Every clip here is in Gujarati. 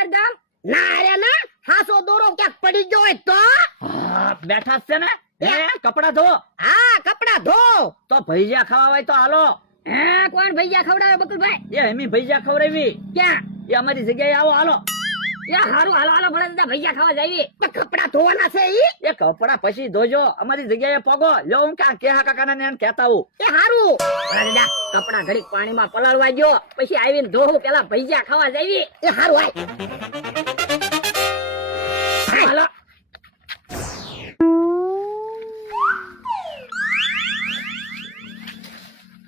બહાર ગામ? ના રે ના, હાસો દોરો ક્યાંક પડી ગયો હોય તો? બેઠા જ છે ને કપડા ધો. હા, કપડા ધો. તો ભજીયા ખાવા હોય તો હાલો. હે, કોણ ભૈયા ખવડાવે બકુલભાઈ? એ એમી ભજીયા ખવડાવી. ક્યાં? એ અમારી જગ્યાએ આવો હાલો. એ હારું, હાલો હાલો ભલા દાદા, ભૈયા ખાવા જાવી. પણ કપડા ધોવાના છે ઈ? એ કપડા પછી ધોજો, અમારી જગ્યાએ પોગો. લ્યો હું ક્યાં કેહા કાકાના ને કહેતા આવું. એ હારું. ભલા દાદા, કપડા ઘડીક પાણીમાં પલાળવા ગયો, પછી આવીને ધોવું, પેલા ભૈયા ખાવા જાવી. એ હારું આય. હાલો.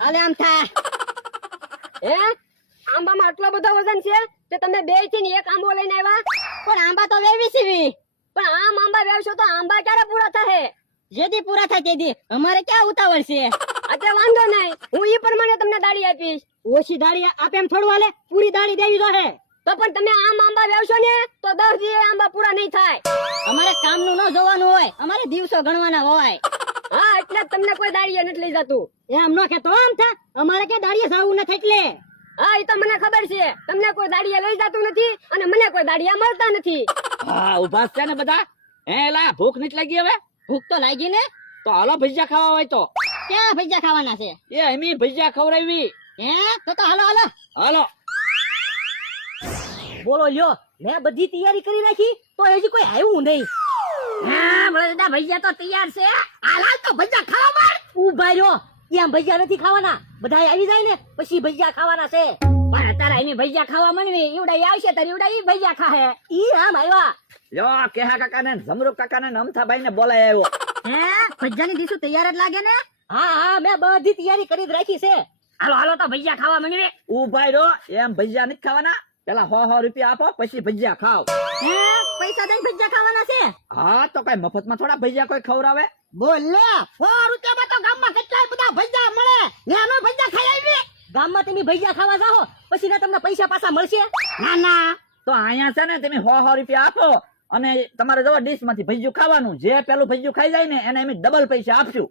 હાલે આમ થા. હે, આંબામાં આટલો બધો વજન છે કે તમે બે થી એક આંબો લઈને આવ્યા? પણ આંબા તો વેવી સીવી. પણ આમ આંબા વેવશો તો આંબા ક્યારે પૂરા થશે? જેદી પૂરા થાય તેદી. અમારે ક્યાં ઉતાવળ છે? અત્યારે વાંધો નહીં, હું ઈ પ્રમાણે તમને દાડી આપીશ. ઓછી દાડી આપે એમ થોડું હાલે, પૂરી દાડી દેવી રહે. તો પણ તમે આમ આંબા વેવશો ને તો 10 દિવસે આંબા પૂરા નહીં થાય. અમારે કામનું ન જોવાનું હોય, અમારે દિવસો ગણવાના હોય. હા, એટલે જ તમને કોઈ દાડીએ નથી લઈ જતું. એમ નો કેતો આમ થા, અમારે ક્યાં દાડીએ જાવું નથી એટલે. હા, એ તો મને ખબર છે, તમને કોઈ દાડીએ લઈ જતું નથી અને મને કોઈ દાડીયા મળતા નથી. હા, ઉભા છે ને બધા. હે લા, ભૂખ નથી લાગી હવે? ભૂખ તો લાગી ને. તો હાલો ભજીયા ખાવા હોય તો. ક્યાં ભજીયા ખાવાના છે? એ એમી ભજીયા ખવડાવી. હે, તો હાલો હાલો. હાલો. બોલો લ્યો, મેં બધી તૈયારી કરી રાખી તો હજી કોઈ આવ્યું નહીં. હા, બધા ભૈયા તો તૈયાર છે. હાલ તો ભજીયા ખાવા માંડ. ઉભા રહ્યો, ત્યાં ભજીયા નથી ખાવાના, બધા આવી જાય ને પછી ભજીયા ખાવાના છે. પણ અત્યારે એની ભૈયા ખાવા માંડવી, ઈવડા આવશે તારે ઈવડા ઈ ભૈયા ખાહે. ઈ આમ આવ્યા. લ્યો કેહા કાકા ને જમરૂક કાકા ને અમથાભાઈ ને બોલાય આવ્યો. હે, ભજીયાની ડીશું તૈયાર જ લાગે ને? હા હા, મેં બધી તૈયારી કરી જ રાખી છે. હાલો હાલો તો ભૈયા ખાવા માંડવી. ઉભા રહ્યો, એમ ભજીયા નથી ખાવાના. પેલા 100 રૂપિયા આપો પછી ભજીયા ખાવ. હે, પૈસા દઈને ભજીયા ખાવાના છે? હા, તો કઈ મફતમાં થોડા ભજીયા કોઈ ખવડાવે? બોલ લે, 100 રૂપિયામાં તો ગામમાં કેટલાય બધા ભજીયા મળે. ન્યાનો ભજીયા ખાઈ આવી. ગામમાં તમે ભજીયા ખાવા જાઓ પછી ને તમને પૈસા પાછા મળશે? ના ના, તો અહીંયા છે ને તમે 100 રૂપિયા આપો અને તમારે જો ડીશ માંથી ભજીયું ખાવાનું. જે પેલું ભજીયું ખાઈ જાય ને એને અમે ડબલ પૈસા આપશું.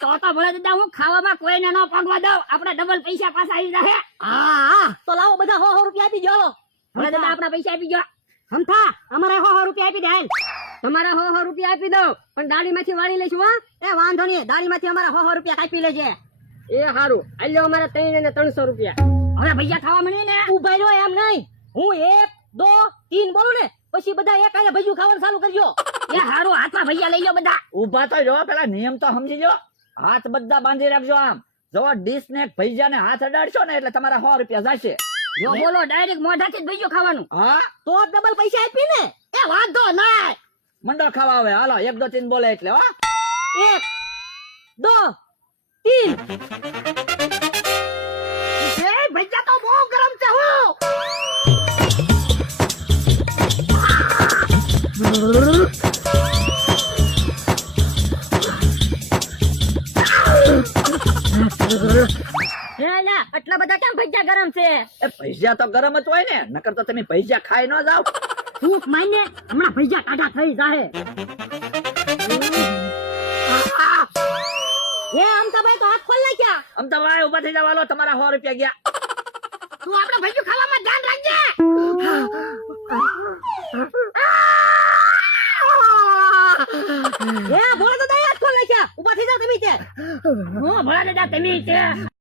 તો ભલે દાદા હું ખાવામાં કોઈને ન પગવા દઉં, આપણે ડબલ પૈસા પાછા આવી જશે. હા, તો લાવો બધા 100 રૂપિયા આપી દો. ભલે દાદા આપણા પૈસા આપી ગયો. હમથા, અમારે 100 રૂપિયા આપી દે. હાલ, તમારા 100 રૂપિયા આપી દઉં, પણ દાડીમાંથી વાળી લઈશું. હા, એ વાંધો નહીં, દાડીમાંથી અમારા 100 રૂપિયા કાપી લેજે. એ હારું, આલ્યો અમારે 3 અને 300 રૂપિયા. હવે ભૈયા ખાવા મળી ને. ઉભા રહ્યો, એમ નહીં. હું 1 2 3 બોલું ને પછી બધા એક આને ભજીયું ખાવાનું ચાલુ કરજો. એ હારું, હાથમાં ભૈયા લઈ લો બધા. ઉભા તો જો, પેલા નિયમ તો સમજી જો. હાથ બધા બાંધી રાખજો. આમ જો ડીશ ને ભજીયા ને હાથ અડાડશો ને એટલે તમારા 100 રૂપિયા જશે. જો બોલો, ડાયરેક્ટ મોઢાથી જ ભૈયું ખાવાનું. હા, તો ડબલ પૈસા આપી ને. એ વાંધો ના. મંડો ખાવા આવે. હાલો 1 2 3 બોલે એટલે. 1 2 3. એ ભજીયા તો બહુ ગરમ છે. હો, આટલા બધા કેમ ભજીયા ગરમ છે? એ ભજીયા તો ગરમ જ હોય ને, નકર તો તમે ભજીયા ખાઈ ન જાવ. ભૂખ માઈને હમણાં ભજીયા કાઢા થઈ જાહે. એ અમતાભાઈ તો હાથ ખોલ નાખ્યા. અમથાભાઈ ઉભા થઈ જાવ. હાલો, તમારા 100 રૂપિયા ગયા. તું આપણે ભજીયું ખાવામાં ધ્યાન રાખજે. એ ભોળા દાદા હાથ ખોલ નાખ્યા. ઉભા થઈ જાવ તમે. ભોળા દાદા તમે